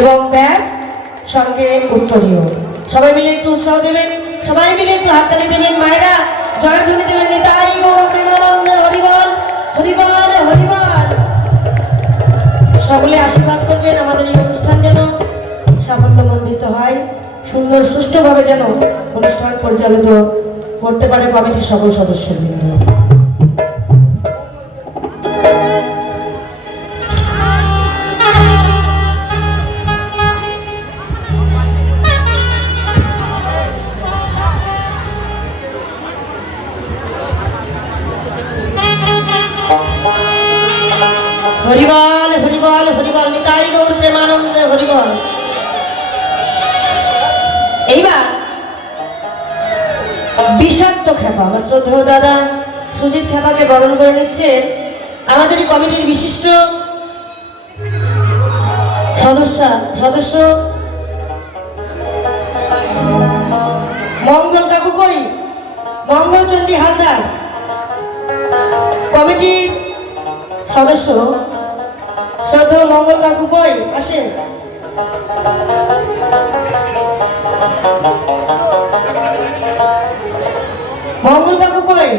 এবং ব্যাচ সঙ্গে উত্তরীয়। সবাই মিলে একটু উৎসাহ দেবেন, সবাই মিলে একটু হাততালি দেবেন, মায়েরা জয়ধ্বনি দেবেন। নিতাই গৌর প্রেমানন্দে হরিবল হরিবল হরিবল। সকলে আশীর্বাদ করবেন আমাদের এই অনুষ্ঠান যেন সাফল্যমণ্ডিত হয়, সুন্দর সুষ্ঠুভাবে যেন অনুষ্ঠান পরিচালিত করতে পারে কমিটির সকল সদস্যবৃন্দ। হরিবল হরিবল হরিবল, নিতাই গৌর প্রেমানন্দে হরিবল। এইবার বিষাক্ত খেপা আমার শ্রদ্ধেয় দাদা সুজিত খেপাকে বরণ করে নিচ্ছেন আমাদের এই কমিটির বিশিষ্ট সদস্য মঙ্গল কাকু কই, মঙ্গল চণ্ডী হালদার কমিটির সদস্য শ্রদ্ধেয় মঙ্গল কাকু কই, আসেন। মঙ্গল কাকু কই?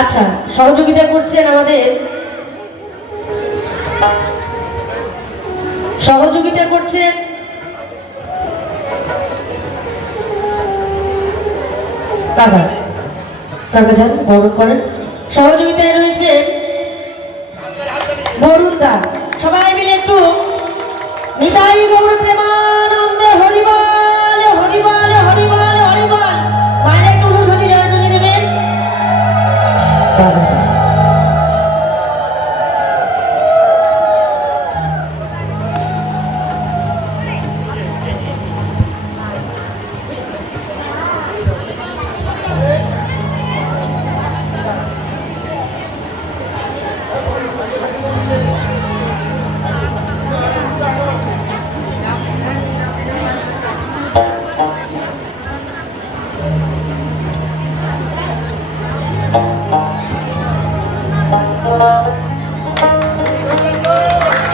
আচ্ছা, সহযোগিতা করছেন আমাদের কাকা যান বরণ করেন। সহযোগিতায় রয়েছে বরুণ দা। সবাই মিলে একটু নিতাই গৌর প্রেমানন্দে হরিবল হরিবল হরিবল হরিবল। মায়ের একটু ঊর্ধ্বনি জয়ধ্বনি দেবেন।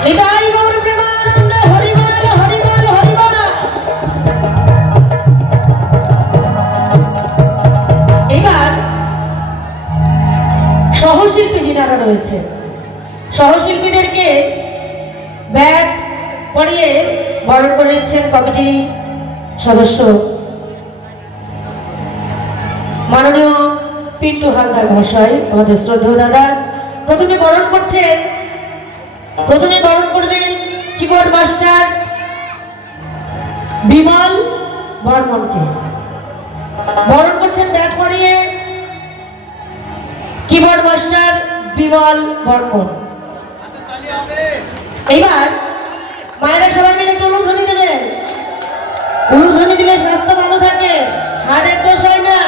নিতাই গৌর প্রেমানন্দে হরিবল হরিবল হরিবল। এবার সহশিল্পী যিনারা রয়েছে, সহশিল্পীদেরকে ব্যাচ পরিয়ে বরণ করে নিচ্ছেন কমিটির সদস্য মাননীয় পিন্টু হালদার মহাশয়, আমাদের শ্রদ্ধেয় দাদা। প্রথমে বরণ করবেন কিবোর্ড মাস্টার বিমল বর্মনকে। বরণ করছেন ব্যাচ পরিয়ে কিবোর্ড মাস্টার বিমল বর্মন। এইবার মায়েরা সবাই মিলে একটু উলুধ্বনি দেবেন। উলুধ্বনি দিলে স্বাস্থ্য ভালো থাকে, হার্টের দোষ হয় না।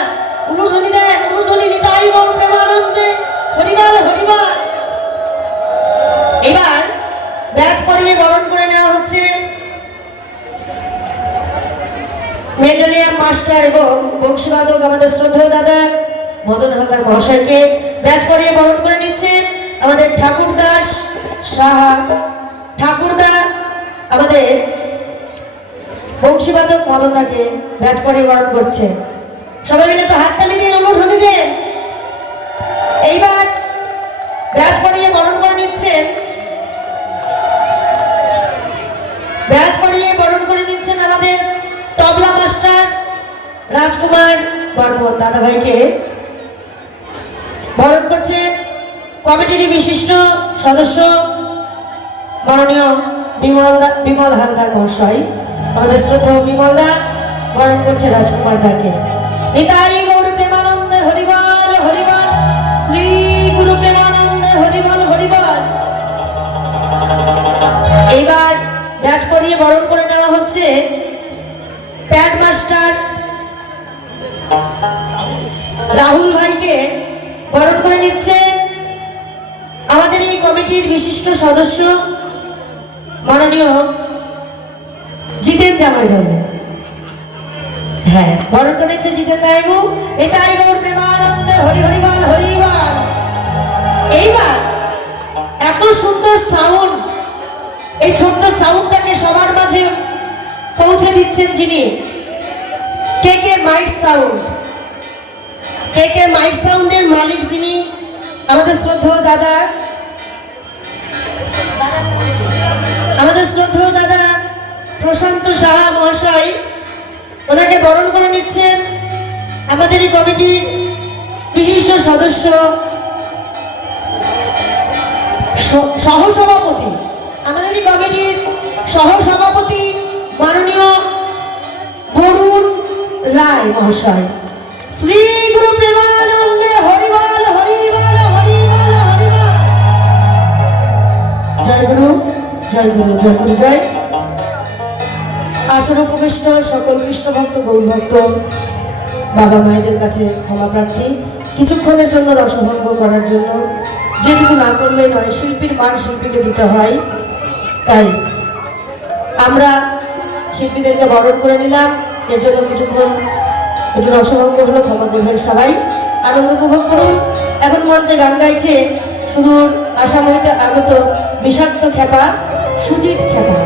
উলুধ্বনি দেন, উলুধ্বনি। নিতাই গৌর প্রেমানন্দে হরিবল হরিবল। এবার ব্যাচ পরিয়ে বরণ করে নেওয়া হচ্ছে মেন্ডেলিয়াম মাস্টার এবং বংশীবাদক আমাদের শ্রদ্ধেয় দাদা মদন হালদার মহাশয়কে। ব্যাচ পরিয়ে বরণ করে নিচ্ছেন আমাদের ঠাকুরদাস সাহা ঠাকুরদা, আমাদের বংশীবাদক মদনদাকে ব্যাচ পরিয়ে বরণ করছে। সবাই মিলে একটু হাততালি দিয়ে অনুধ্বনি দেন। এইবার ব্যাচ পরিয়ে বরণ করে নিচ্ছেন আমাদের তবলা মাস্টার রাজকুমার বর্মন দাদা ভাইকে। বরণ করছেন কমিটির বিশিষ্ট সদস্য মাননীয় বিমল হালদার মহাশয়, আমাদের শ্রদ্ধেয় বিমল দা। বরণ করছে রাজকুমার দাকে। নিতাই গৌর প্রেমানন্দে হরিবল হরিবল, শ্রী গুরু প্রেমানন্দে হরিবল হরিবল। এইবার ব্যাচ পরিয়ে বরণ করে নেওয়া হচ্ছে প্যাড মাস্টার রাহুল ভাইকে। বরণ করে নিচ্ছেন আমাদের এই কমিটির বিশিষ্ট সদস্য মাননীয় জিতেন জামাইবাবু। হ্যাঁ, বরণ করে নিচ্ছে জিতেন জামাইবাবু। নিতাই গৌর হরি হরি বল হরি বল। এইবার এত সুন্দর সাউন্ড, এই ছোট্ট সাউন্ডটাকে সবার মাঝে পৌঁছে দিচ্ছেন যিনি, কে কে মাইক সাউন্ড, কে কে মাইক সাউন্ডের মালিক যিনি, আমাদের শ্রদ্ধেয় দাদা, আমাদের শ্রদ্ধেয় দাদা প্রশান্ত সাহা মহাশয়, ওনাকে বরণ করে নিচ্ছেন আমাদের এই কমিটির বিশিষ্ট সদস্য সহসভাপতি, আমাদের এই কমিটির সহসভাপতি মাননীয় বরুণ রায় মহাশয়। শ্রী গুরু প্রেমানন্দে হরিবল হরিবল হরিবল হরিবল। জয় গুরু জয় গুরু জয় গুরু জয়। আসর উপবিষ্ট সকল কৃষ্ণ ভক্ত গৌর ভক্ত বাবা মায়েদের কাছে ক্ষমা প্রার্থী, কিছুক্ষণের জন্য রসভঙ্গ করার জন্য, যেটুকু না করলে নয়, শিল্পীর মান শিল্পীকে দিতে হয়, তাই আমরা শিল্পীদেরকে বরণ করে নিলাম। এর জন্য কিছুক্ষণ একটু রসভঙ্গ হলো, ক্ষমা করবেন সবাই, আনন্দ উপভোগ করুন। এখন মঞ্চে গান গাইছে সুদূর আসাম হইতে আগত বিষাক্ত খ্যাপা সুজিত খ্যাপা।